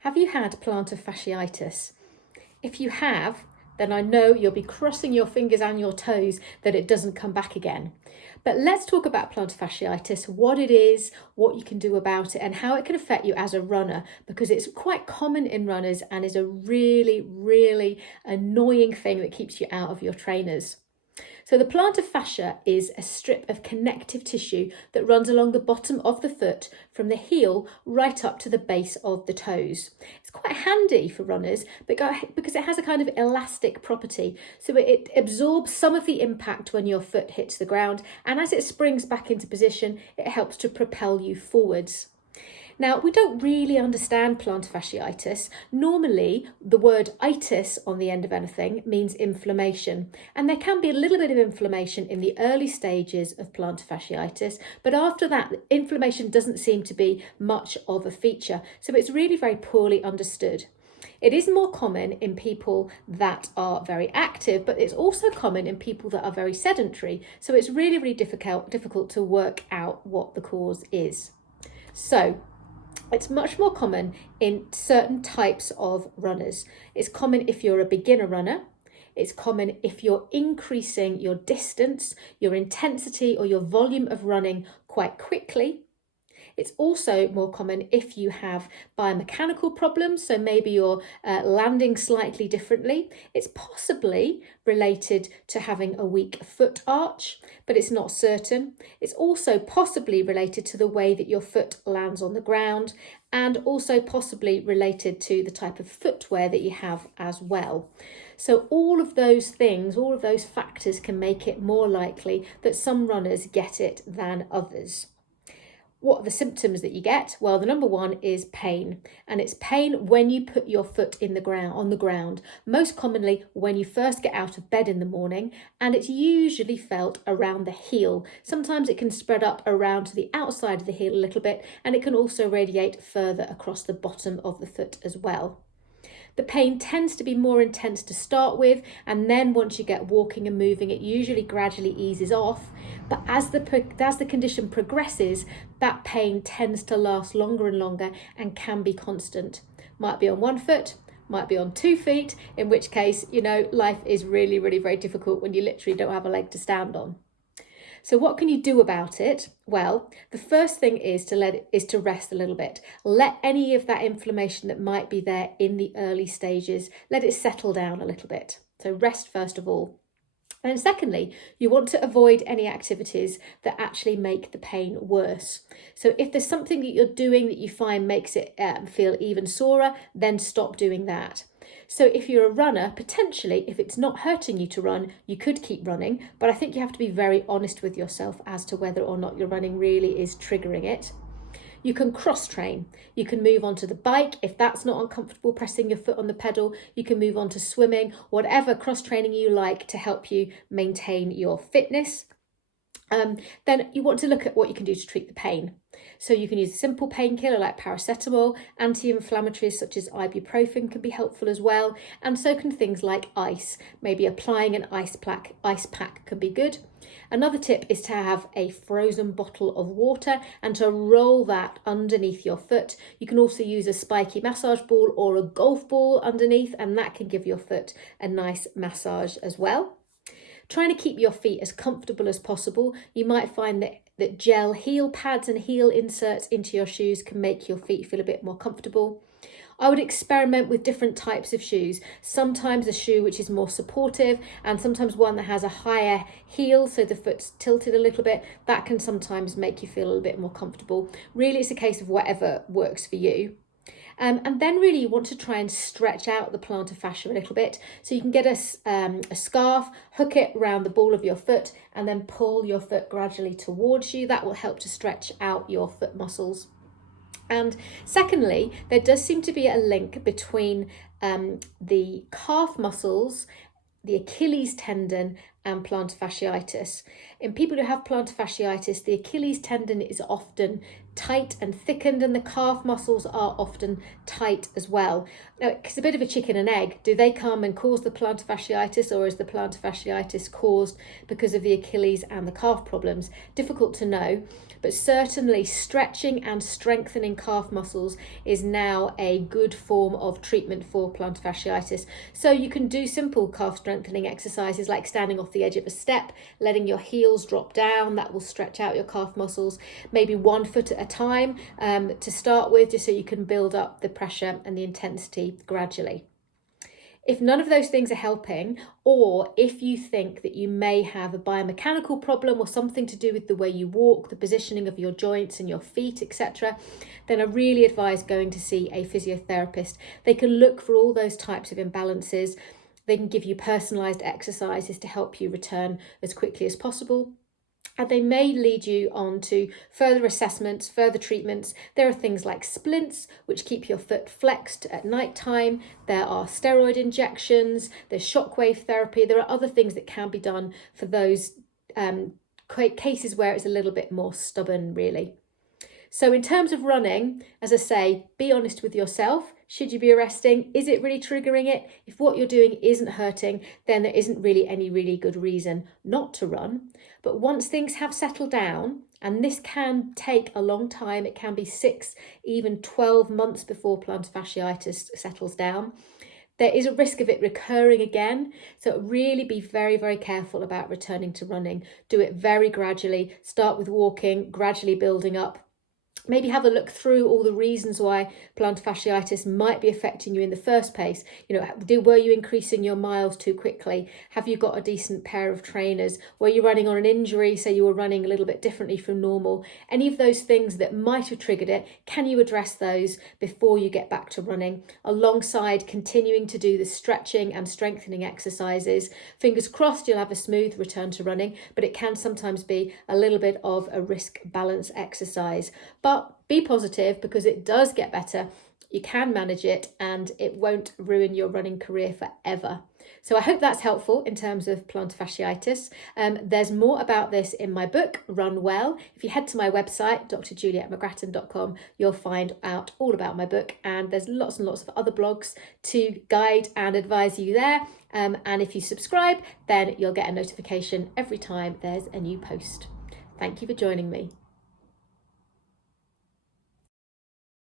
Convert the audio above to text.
Have you had plantar fasciitis? If you have, then I know you'll be crossing your fingers and your toes that it doesn't come back again. But let's talk about plantar fasciitis, what it is, what you can do about it, and how it can affect you as a runner, because it's quite common in runners and is a really, really annoying thing that keeps you out of your trainers. So the plantar fascia is a strip of connective tissue that runs along the bottom of the foot from the heel right up to the base of the toes. It's quite handy for runners because it has a kind of elastic property. So it absorbs some of the impact when your foot hits the ground, and as it springs back into position, it helps to propel you forwards. Now, we don't really understand plantar fasciitis. Normally, the word itis on the end of anything means inflammation, and there can be a little bit of inflammation in the early stages of plantar fasciitis, but after that, inflammation doesn't seem to be much of a feature, so it's really very poorly understood. It is more common in people that are very active, but it's also common in people that are very sedentary, so it's really, really difficult to work out what the cause is. So, it's much more common in certain types of runners. It's common if you're a beginner runner. It's common if you're increasing your distance, your intensity, or your volume of running quite quickly. It's also more common if you have biomechanical problems, so maybe you're landing slightly differently. It's possibly related to having a weak foot arch, but it's not certain. It's also possibly related to the way that your foot lands on the ground, and also possibly related to the type of footwear that you have as well. So all of those things, all of those factors can make it more likely that some runners get it than others. What are the symptoms that you get? Well, the number one is pain, and it's pain when you put your foot on the ground, most commonly when you first get out of bed in the morning, and it's usually felt around the heel. Sometimes it can spread up around to the outside of the heel a little bit, and it can also radiate further across the bottom of the foot as well. The pain tends to be more intense to start with, and then once you get walking and moving, it usually gradually eases off. But as the condition progresses, that pain tends to last longer and longer and can be constant. Might be on one foot, might be on 2 feet, in which case, life is really, really very difficult when you literally don't have a leg to stand on. So what can you do about it? Well, the first thing is to rest a little bit. Let any of that inflammation that might be there in the early stages, let it settle down a little bit. So rest first of all. And secondly, you want to avoid any activities that actually make the pain worse. So if there's something that you're doing that you find makes it feel even sorer, then stop doing that. So if you're a runner, potentially, if it's not hurting you to run, you could keep running, but I think you have to be very honest with yourself as to whether or not your running really is triggering it. You can cross-train. You can move onto the bike. If that's not uncomfortable pressing your foot on the pedal, you can move on to swimming, whatever cross-training you like to help you maintain your fitness. Then you want to look at what you can do to treat the pain. So you can use a simple painkiller like paracetamol, anti-inflammatories such as ibuprofen can be helpful as well, and so can things like ice. Maybe applying an ice pack can be good. Another tip is to have a frozen bottle of water and to roll that underneath your foot. You can also use a spiky massage ball or a golf ball underneath, and that can give your foot a nice massage as well. Trying to keep your feet as comfortable as possible. You might find that gel heel pads and heel inserts into your shoes can make your feet feel a bit more comfortable. I would experiment with different types of shoes. Sometimes a shoe which is more supportive, and sometimes one that has a higher heel so the foot's tilted a little bit. That can sometimes make you feel a little bit more comfortable. Really, it's a case of whatever works for you. And then really you want to try and stretch out the plantar fascia a little bit. So you can get a scarf, hook it around the ball of your foot, and then pull your foot gradually towards you. That will help to stretch out your foot muscles. And secondly, there does seem to be a link between the calf muscles, the Achilles tendon, and plantar fasciitis. In people who have plantar fasciitis, the Achilles tendon is often tight and thickened, and the calf muscles are often tight as well. Now, it's a bit of a chicken and egg. Do they come and cause the plantar fasciitis, or is the plantar fasciitis caused because of the Achilles and the calf problems? Difficult to know, but certainly stretching and strengthening calf muscles is now a good form of treatment for plantar fasciitis. So you can do simple calf strengthening exercises like standing off the edge of a step, letting your heels drop down. That will stretch out your calf muscles, maybe 1 foot at a time to start with, just so you can build up the pressure and the intensity gradually. If none of those things are helping, or if you think that you may have a biomechanical problem or something to do with the way you walk, the positioning of your joints and your feet, etc., then I really advise going to see a physiotherapist. They can look for all those types of imbalances. They can give you personalised exercises to help you return as quickly as possible. And they may lead you on to further assessments, further treatments. There are things like splints, which keep your foot flexed at night time. There are steroid injections, there's shockwave therapy. There are other things that can be done for those cases where it's a little bit more stubborn, really. So in terms of running, as I say, be honest with yourself. Should you be resting? Is it really triggering it? If what you're doing isn't hurting, then there isn't really any really good reason not to run. But once things have settled down, and this can take a long time, it can be 6, even 12 months before plantar fasciitis settles down, there is a risk of it recurring again. So really be very, very careful about returning to running. Do it very gradually. Start with walking, gradually building up. Maybe have a look through all the reasons why plantar fasciitis might be affecting you in the first place. Were you increasing your miles too quickly? Have you got a decent pair of trainers? Were you running on an injury, so you were running a little bit differently from normal? Any of those things that might have triggered it, can you address those before you get back to running, alongside continuing to do the stretching and strengthening exercises? Fingers crossed you'll have a smooth return to running, but it can sometimes be a little bit of a risk balance exercise. But be positive, because it does get better. You can manage it and it won't ruin your running career forever. So I hope that's helpful in terms of plantar fasciitis. There's more about this in my book, Run Well. If you head to my website, drjulietmcgrattan.com, you'll find out all about my book. And there's lots and lots of other blogs to guide and advise you there. And if you subscribe, then you'll get a notification every time there's a new post. Thank you for joining me.